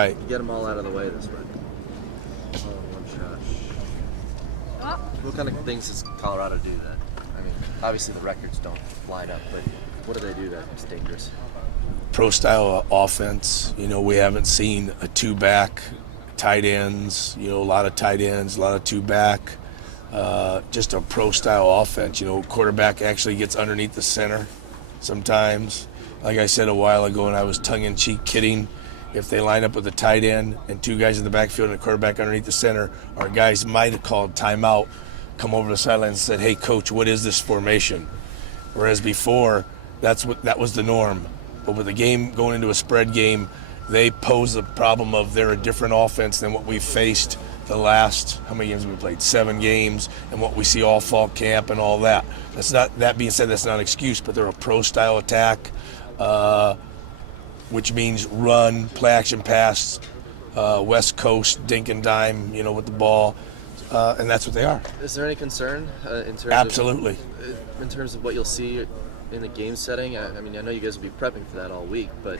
Right. You get them all out of the way this way. All in one shot. What kind of things does Colorado do that? I mean, obviously the records don't line up, but what do they do that's dangerous? Pro-style offense. We haven't seen a two-back, tight ends, a lot of tight ends, a lot of two-back. Just a pro-style offense. Quarterback actually gets underneath the center sometimes. Like I said a while ago, and I was tongue-in-cheek kidding, if they line up with a tight end and two guys in the backfield and a quarterback underneath the center, our guys might have called timeout, come over to the sideline and said, "Hey, coach, what is this formation?" Whereas before, that was the norm. But with the game going into a spread game, they pose the problem of they're a different offense than what we've faced the last, how many games have we played? 7 games, and what we see all fall camp and all that. That being said, that's not an excuse, but they're a pro-style attack, which means run, play action pass, West Coast, dink and dime, with the ball, and that's what they are. Is there any concern in terms Absolutely. in terms of what you'll see in the game setting? I mean, I know you guys will be prepping for that all week, but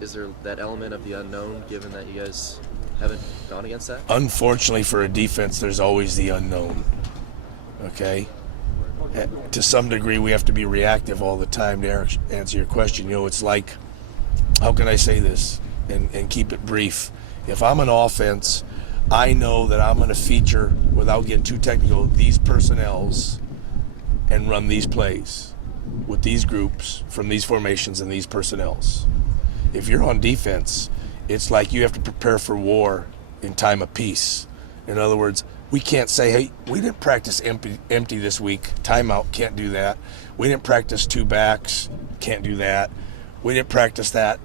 is there that element of the unknown given that you guys haven't gone against that? Unfortunately for a defense, there's always the unknown, okay? To some degree, we have to be reactive all the time to answer your question. It's like, how can I say this and keep it brief? If I'm an offense, I know that I'm going to feature, without getting too technical, these personnels and run these plays with these groups from these formations and these personnels. If you're on defense, it's like you have to prepare for war in time of peace. In other words, we can't say, hey, we didn't practice empty this week. Timeout, can't do that. We didn't practice two backs, can't do that. We didn't practice that,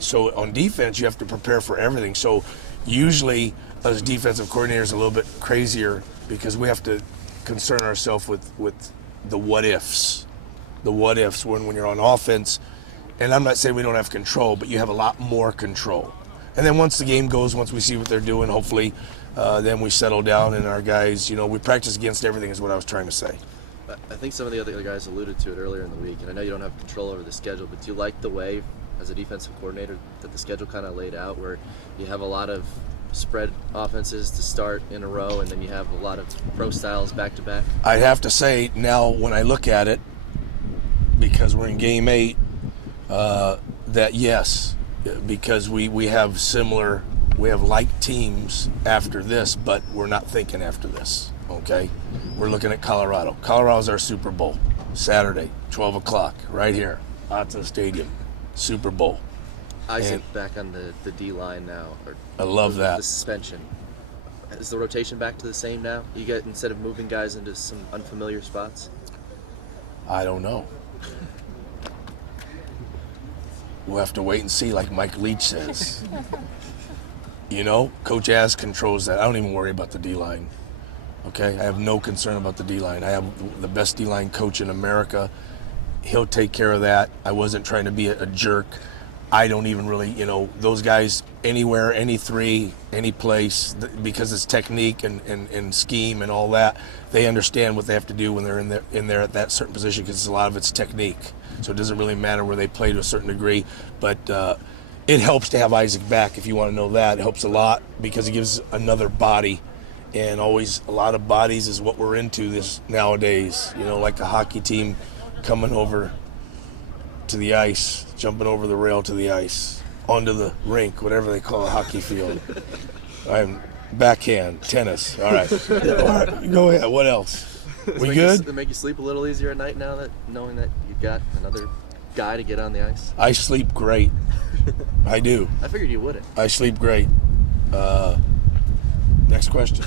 So on defense, you have to prepare for everything. So usually, as defensive coordinators, a little bit crazier because we have to concern ourselves with the what ifs. The what ifs when you're on offense. And I'm not saying we don't have control, but you have a lot more control. And then once the game goes, once we see what they're doing, hopefully, then we settle down and our guys, we practice against everything is what I was trying to say. I think some of the other guys alluded to it earlier in the week, and I know you don't have control over the schedule, but do you like the way, as a defensive coordinator, that the schedule kind of laid out, where you have a lot of spread offenses to start in a row, and then you have a lot of pro styles back-to-back? I'd have to say now when I look at it, because we're in Game 8, that yes, because we have like teams after this, but we're not thinking after this. Okay, we're looking at Colorado. Colorado's our Super Bowl, Saturday, 12 o'clock, right here, Otto Stadium, Super Bowl. Issac back on the D-line now. I love that. The suspension. Is the rotation back to the same now? You get, instead of moving guys into some unfamiliar spots? I don't know. We'll have to wait and see, like Mike Leach says. Coach Az controls that. I don't even worry about the D-line. Okay, I have no concern about the D-line. I have the best D-line coach in America. He'll take care of that. I wasn't trying to be a jerk. I don't even really, those guys anywhere, any three, any place, because it's technique and scheme and all that, they understand what they have to do when they're in there at that certain position because a lot of it's technique. So it doesn't really matter where they play to a certain degree. But it helps to have Issac back, if you want to know that. It helps a lot because it gives another body. And always a lot of bodies is what we're into this nowadays. Like a hockey team coming over to the ice, jumping over the rail to the ice, onto the rink, whatever they call a hockey field. I'm backhand, tennis. All right. All right, go ahead. What else? We good? Does it make you sleep a little easier at night now, that knowing that you've got another guy to get on the ice? I sleep great. I do. I figured you wouldn't. I sleep great. Next question.